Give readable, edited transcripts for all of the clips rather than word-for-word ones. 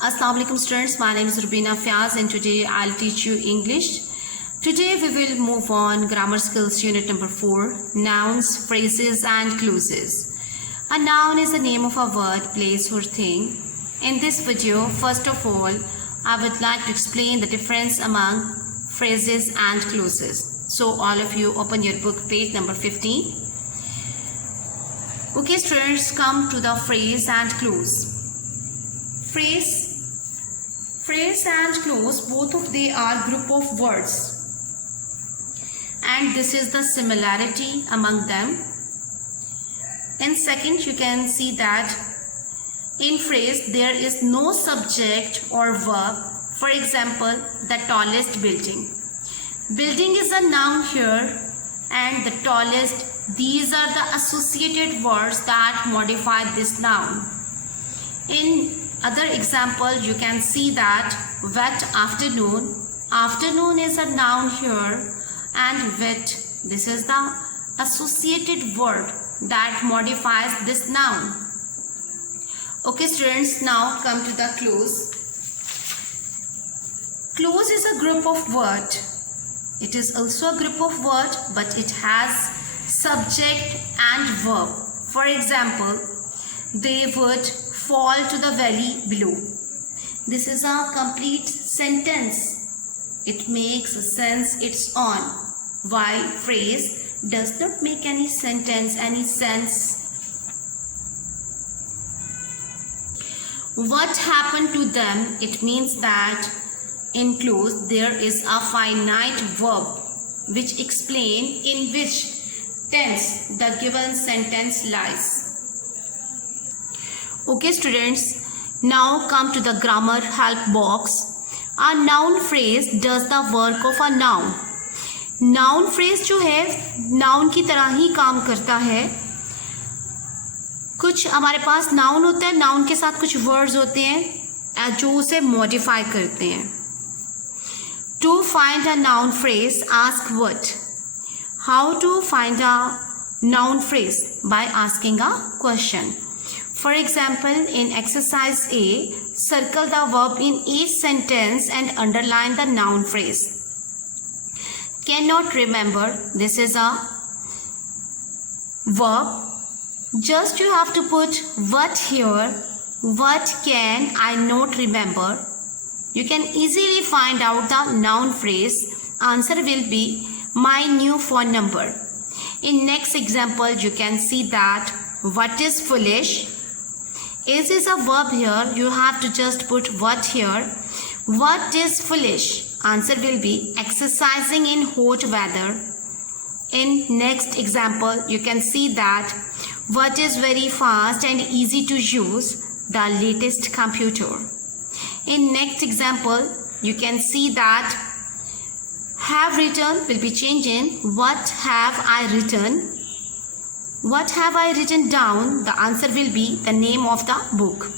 Assalamu alaikum students, my name is Rubina Fiaz and today I'll teach you English. Today we will move on grammar skills unit number 4, nouns, phrases and clauses. A noun is the name of a word, place or thing. In this video, first of all, I would like to explain the difference among phrases and clauses. So all of you open your book page number 15. Okay students, come to the phrase and clause. Phrase and clause, both of they are group of words, and this is the similarity among them. In second, you can see that in phrase there is no subject or verb. For example, the tallest building. Building is a noun here, and the tallest, these are the associated words that modify this noun. In other example, you can see that wet afternoon. Afternoon is a noun here, and wet, this is the associated word that modifies this noun. Okay students, now come to the clause. Clause is a group of word. It is also a group of word, but it has subject and verb. For example, they would fall to the valley below. This is a complete sentence. It makes a sense its own, while phrase does not make any sense. What happened to them? It means that in clause there is a finite verb which explain in which tense the given sentence lies. Okay students, now come to the grammar help box. A noun phrase does the work of a noun. Noun phrase जो है noun की तरह ही काम करता है. कुछ हमारे पास noun होता है, noun के साथ कुछ words होते हैं जो उसे modify करते हैं. To find a noun phrase, ask what? How to find a noun phrase? By asking a question. For example, in exercise A, circle the verb in each sentence and underline the noun phrase. Cannot remember, this is a verb. Just you have to put what here. What can I not remember? You can easily find out the noun phrase. Answer will be my new phone number. In next example, you can see that what is foolish? Is a verb here. You have to just put what here. What is foolish? Answer will be exercising in hot weather. In next example, you can see that what is very fast and easy to use? The latest computer. In next example, you can see that have written will be changing. What have I written? What have I written down? The answer will be the name of the book.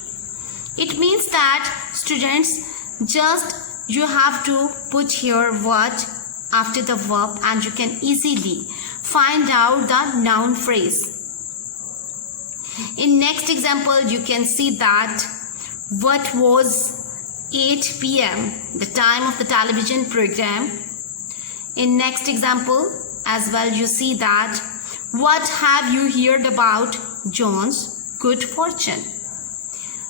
It means that students, just you have to put here what after the verb and you can easily find out the noun phrase. In next example, you can see that what was 8 p.m. the time of the television program. In next example as well, you see that what have you heard about John's good fortune?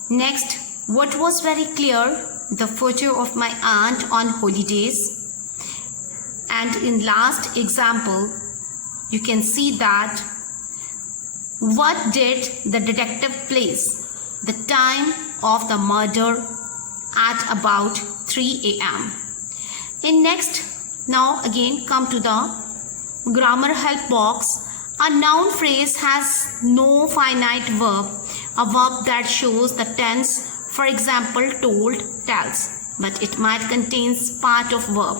Next, what was very clear? The photo of my aunt on holidays. And in last example, you can see that what did the detective place? The time of the murder at about 3 a.m. In next, now again come to the grammar help box. A noun phrase has no finite verb, a verb that shows the tense, for example, told, tells, but it might contains part of verb.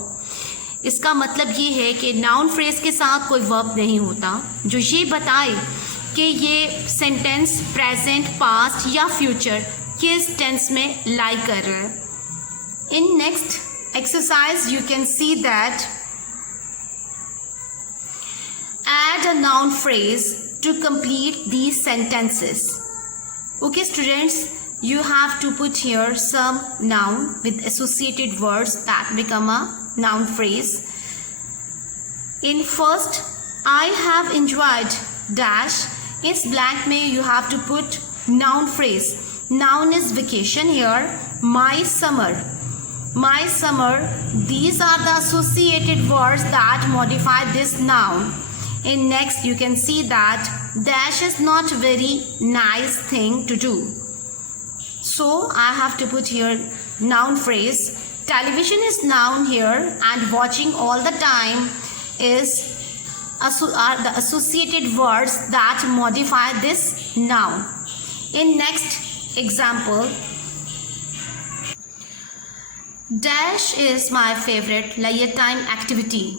इसका मतलब ये है कि noun phrase के साथ कोई verb नहीं होता जो ये बताए कि ये sentence present, past या future किस tense में lie कर रहा है. In next exercise, you can see that add a noun phrase to complete these sentences. Okay students, you have to put here some noun with associated words that become a noun phrase. In first, I have enjoyed dash. Is blank में you have to put noun phrase. Noun is vacation here. My summer. My summer. These are the associated words that modify this noun. In next, you can see that dash is not very nice thing to do. So I have to put here noun phrase. Television is noun here, and watching all the time is are the associated words that modify this noun. In next example, dash is my favorite leisure time activity.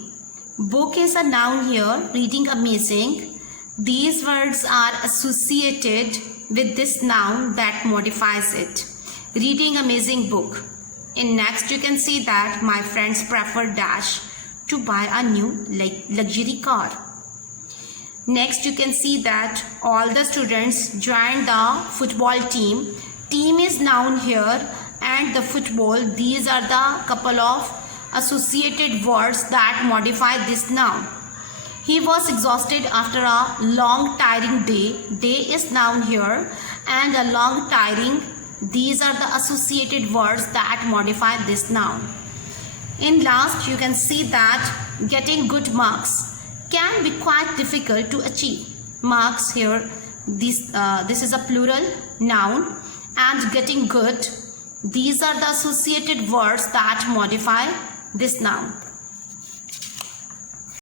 Book is a noun here, reading amazing. These words are associated with this noun that modifies it. Reading amazing book. In next, you can see that my friends prefer dash to buy a new luxury car. Next, you can see that all the students joined the football team. Team is noun here, and the football, these are the couple of associated words that modify this noun. He was exhausted after a long tiring day. Day is noun here, and a long tiring, these are the associated words that modify this noun. In last, you can see that getting good marks can be quite difficult to achieve. Marks here, this is a plural noun, and getting good, these are the associated words that modify this noun.